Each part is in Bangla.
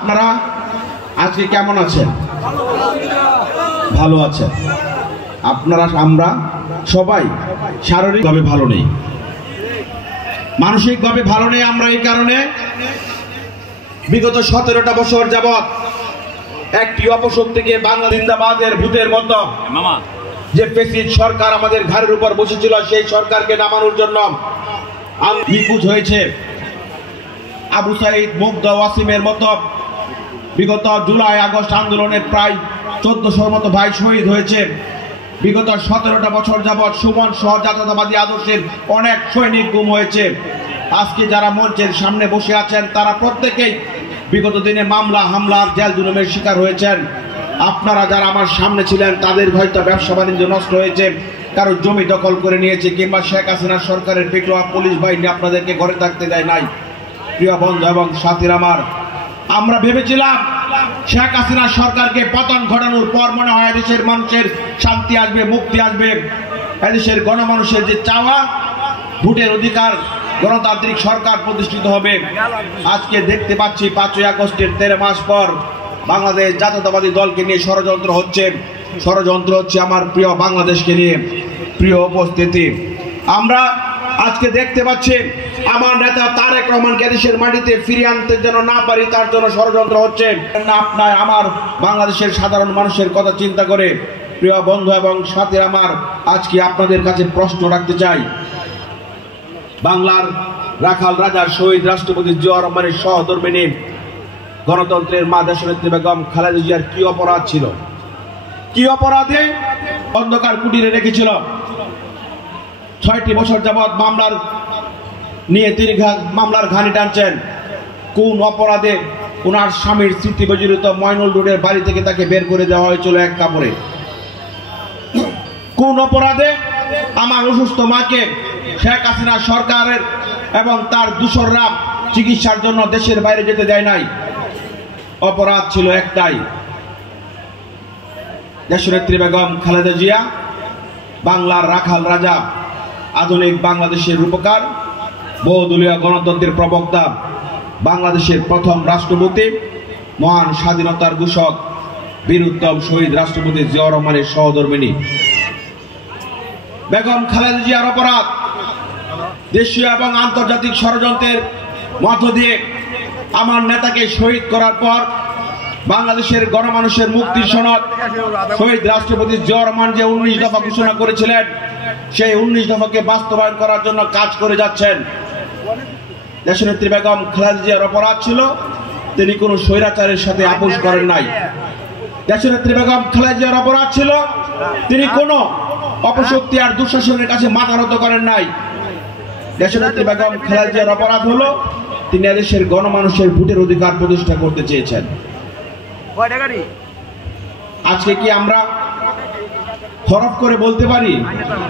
আপনারা আজকে কেমন আছেন? ভালো আছেন? আপনারা আমরা সবাই শারীরিকভাবে ভালো নেই, মানসিকভাবে ভালো নেই। আমরা এই কারণে বিগত 17টা বছর যাবৎ একটি অপশক্তিকে বাংলা জিন্দাবাদের ভূতের মতো যে ফ্যাসিস্ট সরকার আমাদের ঘাড়ের উপর বসেছিল, সেই সরকারকে নামানোর জন্য নিখোঁজ হয়েছে আবু সাইদ, মুগ্ধ, ওয়াসিমের মতো বিগত জুলাই আগস্ট আন্দোলনে প্রায় 1400 মতো ভাই শহীদ হয়েছে। বিগত 17টা বছর যাবৎ সুমন সহ জাতীয়তাবাদী আদর্শের অনেক সৈনিক গুম হয়েছে। আজকে যারা মঞ্চের সামনে বসে আছেন তারা প্রত্যেকেই বিগত দিনে মামলা হামলার জেল জুলুমের শিকার হয়েছেন। আপনারা যারা আমার সামনে ছিলেন তাদের হয়তো ব্যবসা বাণিজ্য নষ্ট হয়েছে, কারো জমি দখল করে নিয়েছে, কিংবা শেখ হাসিনা সরকারের পেটোয়া পুলিশ বাহিনী আপনাদেরকে ঘরে থাকতে দেয় নাই। প্রিয় বন্ধু এবং সাথীরা আমার, আমরা ভেবেছিলাম শেখ হাসিনা সরকারকে পতন ঘটানোর পর মনে হয় দেশের মানুষের শান্তি আসবে, মুক্তি আসবে, এদেশের গণমানুষের যে চাওয়া ভোটের অধিকার, গণতান্ত্রিক সরকার প্রতিষ্ঠিত হবে। আজকে দেখতে পাচ্ছি 5ই আগস্টের 13 মাস পর বাংলাদেশ জাতীয়তাবাদী দলকে নিয়ে ষড়যন্ত্র হচ্ছে আমার প্রিয় বাংলাদেশকে নিয়ে। প্রিয় উপস্থিতি, আমরা আজকে দেখতে পাচ্ছি আমার নেতা তারেক রহমানকে দেশের মাটিতে ফিরিয়ে আনতে যেন না পারি তার জন্য ষড়যন্ত্র হচ্ছে। আপনার আমার বাংলাদেশের সাধারণ মানুষের কথা চিন্তা করে প্রিয় বন্ধু এবং সাথী আমার, আজকে আপনাদের কাছে প্রশ্ন রাখতে চাই। বাংলার রাখাল রাজা শহীদ রাষ্ট্রপতি জিয়াউর রহমানের সহধর্মিণী গণতন্ত্রের মা দেশনেত্রী বেগম খালেদা জিয়ার কি অপরাধ ছিল? কি অপরাধে অন্ধকার কুটিরে রেখেছিল? 6টি বছর যাবৎ মামলার নিয়ে তিনি মামলার ঘানি টানছেন। কোন অপরাধে ওনার স্বামীর স্মৃতি বিজড়িত ময়নুল রোডের বাড়ি থেকে তাকে বের করে দেওয়া হয়েছিল এক কাপড়ে? কোন অপরাধে আমার অসুস্থ মাকে শেখ হাসিনা সরকারের এবং তার দূষররা চিকিৎসার জন্য দেশের বাইরে যেতে দেয় নাই? অপরাধ ছিল একটাই, দেশনেত্রী বেগম খালেদা জিয়া বাংলার রাখাল রাজা, আধুনিক বাংলাদেশের রূপকার, বহুদলীয় গণতন্ত্রের প্রবক্তা, বাংলাদেশের প্রথম রাষ্ট্রপতি, মহান স্বাধীনতার ঘোষক, বীরোত্তম শহীদ রাষ্ট্রপতি জিয়াউর রহমানের সহধর্মিণী বেগম খালেদা জিয়ার অপরাধ দেশীয় এবং আন্তর্জাতিক ষড়যন্ত্রের মধ্য দিয়ে আমার নেতাকে শহীদ করার পর বাংলাদেশের গণমানুষের মুক্তির সনদ শহীদ রাষ্ট্রপতি জিয়াউর রহমান যে 19 দফা ঘোষণা করেছিলেন, সেই 19 দফাকে বাস্তবায়ন করার জন্য কাজ করে যাচ্ছেন। দেশনেত্রী বেগম খালেদা জিয়ার অপরাধ ছিল তিনি কোনো স্বৈরাচারের সাথে আপোষ করেন নাই। দেশনেত্রী বেগম খালেদা জিয়ার অপরাধ ছিল তিনি কোনো অপশক্তি আর দুঃশাসনের কাছে মাথা নত করেন নাই। দেশনেত্রী বেগম খালেদা জিয়ার অপরাধ হলো তিনি দেশের গণমানুষের ভোটের অধিকার প্রতিষ্ঠা করতে চেয়েছেন। আজকে কি আমরা হরফ করে বলতে পারি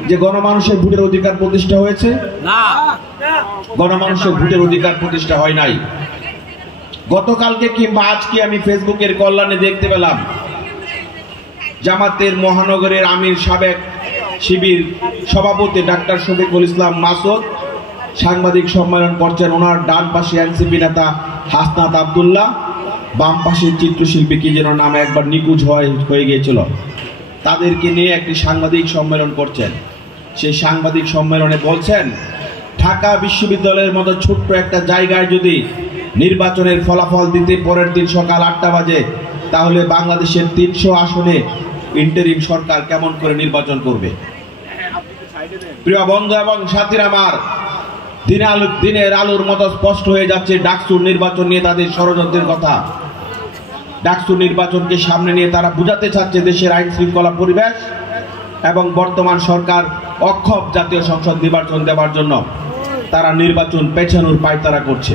যে গণমানুষের ভোটের অধিকার প্রতিষ্ঠা হয়েছে? না, গণমানুষের ভোটের অধিকার প্রতিষ্ঠা হয় নাই। গতকালকে কিংবা আজকে আমি ফেসবুকের কল্যাণে দেখতে পেলাম জামাতের মহানগরের আমির সাবেক শিবির সভাপতি ডাক্তার শফিকুল ইসলাম মাসুদ সাংবাদিক সম্মেলন করছেন। ওনার ডান পাশে এনসিপি নেতা হাসনাত আব্দুল্লাহ, বাম পাশে চিত্রশিল্পী কি যেন নামে একবার নিখোঁজ হয়ে গিয়েছিল, তাদেরকে নিয়ে একটি সাংবাদিক সম্মেলন করছেন। সেই সাংবাদিক সম্মেলনে বলছেন, ঢাকা বিশ্ববিদ্যালয়ের মতো ছোট্ট একটা জায়গায় যদি নির্বাচনের ফলাফল দিতে পরের দিন সকাল 8টা বাজে, তাহলে বাংলাদেশের 300 আসনে ইন্টারিম সরকার কেমন করে নির্বাচন করবে? প্রিয় বন্ধু এবং সাথীরা আমার, দিনের আলোর মতো স্পষ্ট হয়ে যাচ্ছে ডাকসুর নির্বাচন নিয়ে তাদের ষড়যন্ত্রের কথা। ডাকসুর নির্বাচনকে সামনে নিয়ে তারা বুঝাতে চাচ্ছে দেশের আইন শৃঙ্খলা পরিবেশ এবং বর্তমান সরকার অক্ষম জাতীয় সংসদ নির্বাচন দেওয়ার জন্য তারা নির্বাচন পেছানোর পায়তারা করছে।